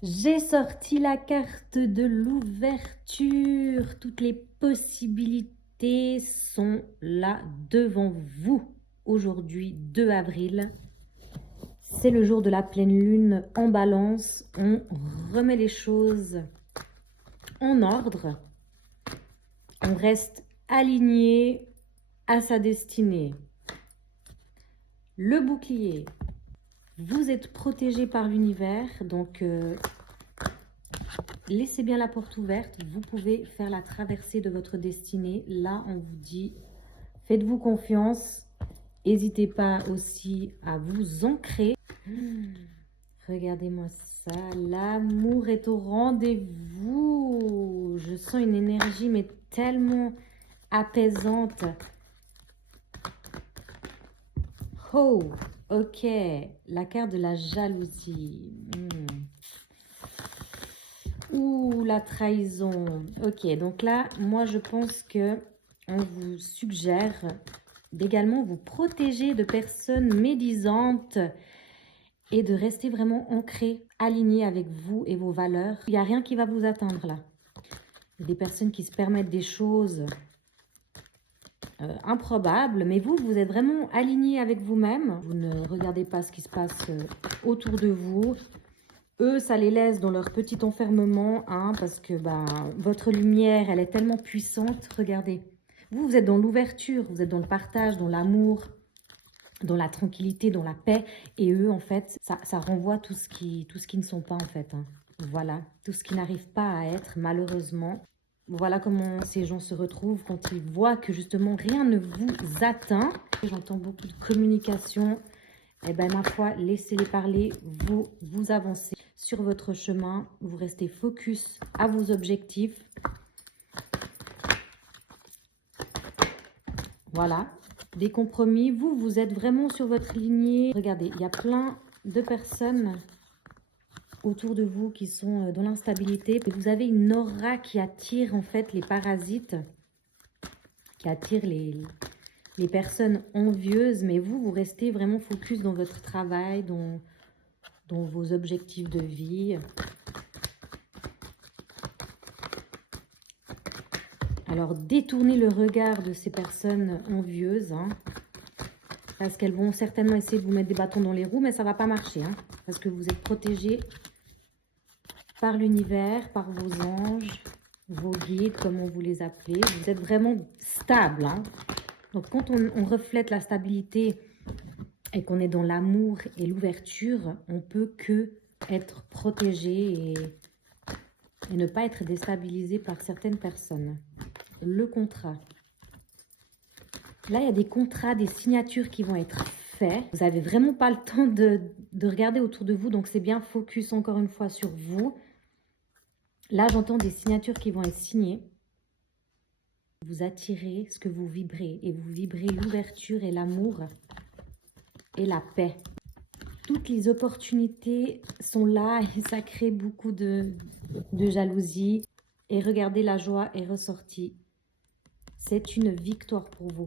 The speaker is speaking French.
J'ai sorti la carte de l'ouverture. Toutes les possibilités sont là devant vous. Aujourd'hui, 2 avril, c'est le jour de la pleine lune en balance. On remet les choses en ordre. On reste aligné à sa destinée. Le bouclier. Vous êtes protégé par l'univers, donc laissez bien la porte ouverte. Vous pouvez faire la traversée de votre destinée. Là, on vous dit, faites-vous confiance. N'hésitez pas aussi à vous ancrer. Regardez-moi ça. L'amour est au rendez-vous. Je sens une énergie, mais tellement apaisante. Oh, ok. La carte de la jalousie. Ouh, la trahison. Ok, donc là, moi, je pense que on vous suggère d'également vous protéger de personnes médisantes et de rester vraiment ancré, aligné avec vous et vos valeurs. Il n'y a rien qui va vous atteindre là. Il y a des personnes qui se permettent des choses improbables, mais vous, vous êtes vraiment aligné avec vous-même. Vous ne regardez pas ce qui se passe autour de vous. Eux, ça les laisse dans leur petit enfermement, hein, parce que votre lumière, elle est tellement puissante. Regardez, vous êtes dans l'ouverture, vous êtes dans le partage, dans l'amour, dans la tranquillité, dans la paix. Et eux, en fait, ça renvoie tout ce qui ne sont pas, en fait. Hein. Voilà, tout ce qui n'arrive pas à être, malheureusement. Voilà comment ces gens se retrouvent quand ils voient que, justement, rien ne vous atteint. J'entends beaucoup de communication. Eh bien, ma foi, laissez-les parler, vous avancez sur votre chemin, vous restez focus à vos objectifs. Voilà, des compromis. Vous êtes vraiment sur votre lignée. Regardez, il y a plein de personnes autour de vous qui sont dans l'instabilité. Vous avez une aura qui attire en fait les parasites, qui attire les personnes envieuses. Mais vous restez vraiment focus dans votre travail, dans vos objectifs de vie. Alors, détournez le regard de ces personnes envieuses, hein, parce qu'elles vont certainement essayer de vous mettre des bâtons dans les roues, mais ça ne va pas marcher, hein, parce que vous êtes protégé par l'univers, par vos anges, vos guides, comme on vous les appelez. Vous êtes vraiment stable. Hein. Donc, quand on reflète la stabilité et qu'on est dans l'amour et l'ouverture, on peut que être protégé et ne pas être déstabilisé par certaines personnes. Le contrat. Là, il y a des contrats, des signatures qui vont être faits. Vous n'avez vraiment pas le temps de regarder autour de vous. Donc, c'est bien focus encore une fois sur vous. Là, j'entends des signatures qui vont être signées. Vous attirez ce que vous vibrez. Et vous vibrez l'ouverture et l'amour et la paix. Toutes les opportunités sont là et ça crée beaucoup de jalousie. Et regardez, la joie est ressortie. C'est une victoire pour vous.